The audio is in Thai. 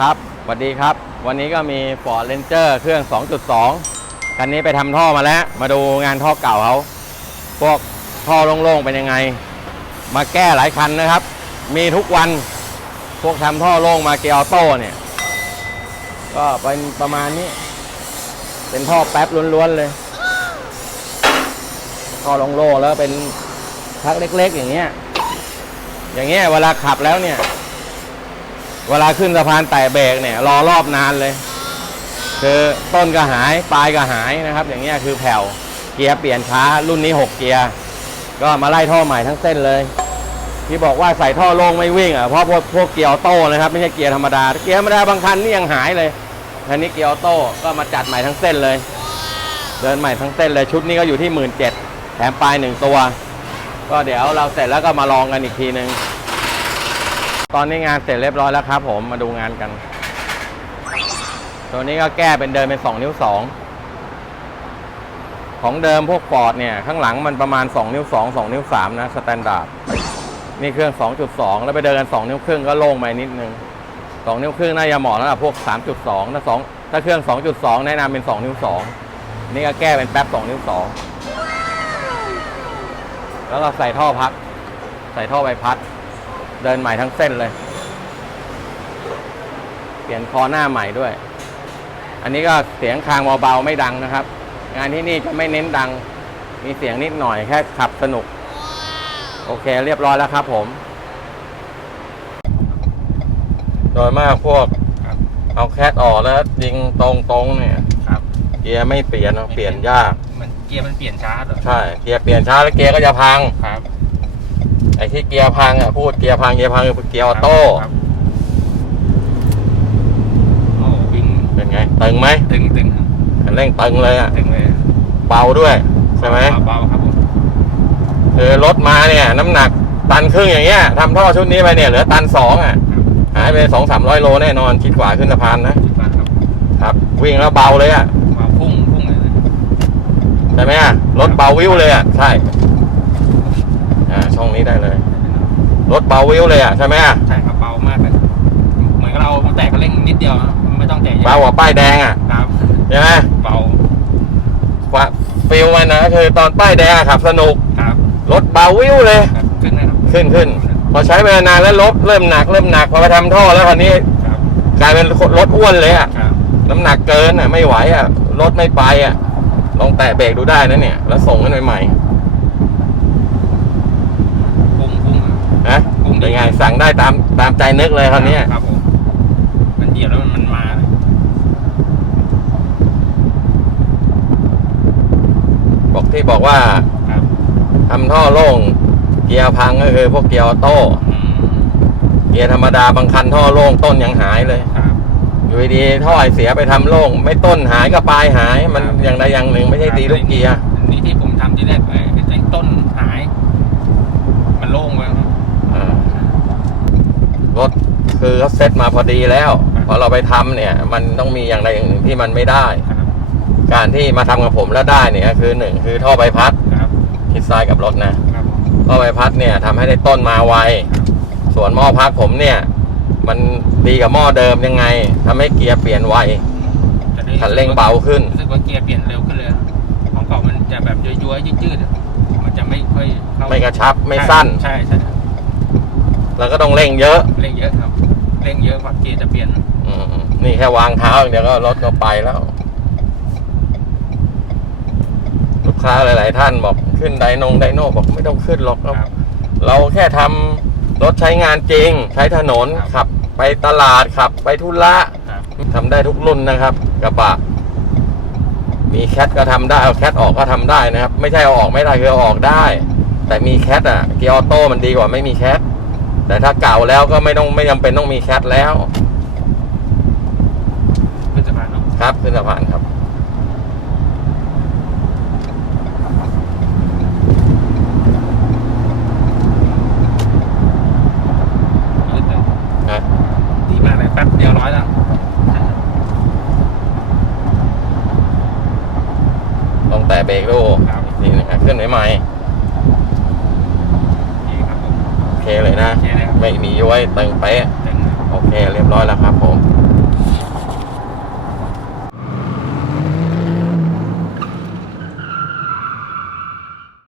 ครับสวัสดีครับ วันนี้ก็มี Ford Ranger เครื่อง 2.2 คันนี้ไปทำท่อมาแล้ว มาดูงานท่อเก่าเขาพวกท่อโล่งๆเป็นยังไง มาแก้หลายคันนะครับ มีทุกวัน พวกทำท่อโล่งมาเกียร์ออโต้เนี่ย ก็เป็นประมาณนี้ เป็นท่อแป๊บล้วนๆเลย ท่อโล่งๆแล้วเป็นพักเล็ก ๆ อย่างเงี้ย อย่างเงี้ยเวลาขับแล้วเนี่ย เวลาขึ้นสะพานไต่เบรกเนี่ยรอรอบนานเลย คือต้นก็หายปลายก็หายนะครับ อย่างเงี้ยคือแผ่วเกียร์เปลี่ยนช้ารุ่นนี้ 6 เกียร์ ก็มาไล่ท่อใหม่ทั้งเส้นเลย ที่บอกว่าใส่ท่อโล่งไม่วิ่งอะเพราะพวกพวกเกียร์ออโต้นะครับไม่ใช่เกียร์ธรรมดาเกียร์ธรรมดาบางคันนี่ยังหายเลยคันนี้เกียร์ออโต้ก็มาจัดใหม่ทั้งเส้นเลย เดินใหม่ทั้งเส้นเลยชุดนี้ก็อยู่ที่หมื่นเจ็ดแถมปลายหนึ่งตัว ก็เดี๋ยวเราเสร็จแล้วก็มาลองกันอีกทีหนึ่ง ตอนนี้งานเสร็จเรียบร้อยแล้วครับผมมาดูงานกัน ตัวนี้ก็แก้เป็นเดินเป็น 2 นิ้ว 2 ของเดิมพวกฟอร์ดเนี่ย ข้างหลังมันประมาณ 2 นิ้ว 2 2 นิ้ว 3 นะสแตนดาร์ดนี่เครื่อง 2.2 แล้วไปเดินกัน 2 นิ้วครึ่งก็โล่งไปนิดนึง 2 นิ้วครึ่งน่าจะเหมาะแล้วล่ะพวก 3.2 ถ้า2ถ้าเครื่อง 2.2 แนะนำเป็น 2 นิ้ว 2 นี่ก็แก้เป็นแป๊บ 2 นิ้ว 2 แล้วก็ใส่ท่อพัก ใส่ท่อใบพัด เดินใหม่ทั้งเส้นเลย เปลี่ยนคอหน้าใหม่ด้วย อันนี้ก็เสียงคางเบาๆไม่ดังนะครับ งานที่นี่จะไม่เน้นดัง มีเสียงนิดหน่อยแค่ขับสนุก โอเคเรียบร้อยแล้วครับผม โดยมากพวกครับเอาแคทออกแล้วยิงตรงๆเนี่ยครับ เกียร์ไม่เปลี่ยนเอาเปลี่ยนยาก มันเกียร์มันเปลี่ยนช้าเหรอใช่ เกียร์เปลี่ยนช้าแล้วเกียร์ก็จะพังครับ ไอ้ที่เกียร์พังอะพูดเกียร์พังเกียร์พังคือเกียร์ออโต้ครับโอ้วิ่งเป็นไงตึงไหมตึงตึงครับคันเร่งตึงเลยอะตึงเลยเบาด้วยใช่ไหมเบาๆครับผมคือรถมาเนี่ย น้ำหนักตันครึ่งอย่างเงี้ยทำท่อชุดนี้ไปเนี่ยเหลือตันสองอะครับหายไปสองสามร้อยโลแน่นอนคิดกว่าขึ้นสะพานนะคิดว่าครับครับ วิ่งแล้วเบาเลยอะว่าพุ่งพุ่งเลยนะใช่ไหมอะรถเบาวิวเลยอะใช่อ่าช่อง นี้ได้เลย รถเบาวิวเลยอะใช่ไหมอะใช่ครับเบามากเลยเหมือนกับเราแตะกระเร่งนิดเดียวนะไม่ต้องแตะเยอะเบากว่าป้ายแดงอะครับใช่ไหมเบาว่าฟิลมันนะคือตอนป้ายแดงอะขับสนุกครับรถเบาวิวเลย ครับขึ้นนะครับขึ้นขึ้นพอใช้ไปนานแล้วรถเริ่มหนักเริ่มหนักพอไปทำท่อแล้วคันนี้ครับกลายเป็นรถอ้วนเลยอะครับน้ำหนักเกินอะไม่ไหวอะรถไม่ไปอะลองแตะเบรกดูได้นะเนี่ย แล้วส่งกันใหม่พุ่งพุ่งอะ ๆนะ พุ่งดี เป็นไง สั่งได้ตามตามใจนึกเลยคันนี้ครับผมมันเหยียบแล้วมันมันมาเลยบอกที่บอกว่าครับทำท่อโล่งเกียร์พังก็คือพวกเกียร์ออโต้อืมเกียร์ธรรมดาบางคันท่อโล่งต้นยังหายเลยครับอยู่ดีๆท่อไอเสียไปทำโล่งไม่ต้นหายก็ปลายหายมันครับอย่างใดอย่างหนึ่งไม่ใช่ตีลูกเกียร์นี่ที่ผมทำที่แรกไอ้ไอ้ต้นหาย มันโล่งไปครับ อ่ารถคือ เขาเซ็ตมาพอดีแล้วครับพอเราไปทำเนี่ย มันต้องมีอย่างใดอย่างหนึ่งที่มันไม่ได้ครับการที่มาทำกับผมแล้วได้เนี่ยคือหนึ่งคือท่อใบพัดครับทิศซ้ายกับรถนะครับผมท่อใบพัดเนี่ยทำให้ได้ต้นมาไวส่วนหม้อพักผมเนี่ย มันดีกับหม้อเดิมยังไงทำให้เกียร์เปลี่ยนไวจะได้คันเร่งเบาขึ้นรู้สึกว่าเกียร์เปลี่ยนเร็วขึ้นเลยของเก่ามันจะแบบย้อยๆยืดๆอะมันจะไม่ค่อยเข้าไม่กระชับไม่สั้นใช่ใช่แล้วก็ต้องเร่งเยอะ เร่งเยอะครับ เร่งเยอะกว่าเกียร์จะเปลี่ยนอืมนี่แค่วางเท้าอย่างเดียวก็รถก็ไปแล้ว ลูกค้าหลาย ๆ ท่านบอกขึ้นไดนงไดโน่บอกไม่ต้องขึ้นหรอกครับ เราแค่ทำรถใช้งานจริง ใช้ถนนครับขับ ไปตลาดขับ ไปธุระครับทำได้ทุกรุ่นนะครับกระบะมีแคทก็ทำได้เอาแคทออกก็ทำได้นะครับ ไม่ใช่เอาออกไม่ได้คือเอาออกได้ แต่มีแคทอะเกียร์ออโต้มันดีกว่าไม่มีแคท แต่ถ้าเก่าแล้วก็ไม่ต้องไม่จำเป็นต้องมีแคทแล้วขึ้นสะพานเนาะครับขึ้นสะพานครับยืดเลยนะดีมากเลยแป๊บเดียวร้อยแล้วลองแตะเบรกดูครับนี่นะครับขึ้นใหม่ดีครับผม ๆโอ เคเลยนะโอเคเลยครับไม่มีย้วยตึงเป๊ะเร่งนะโอเคเรียบร้อยแล้วครับ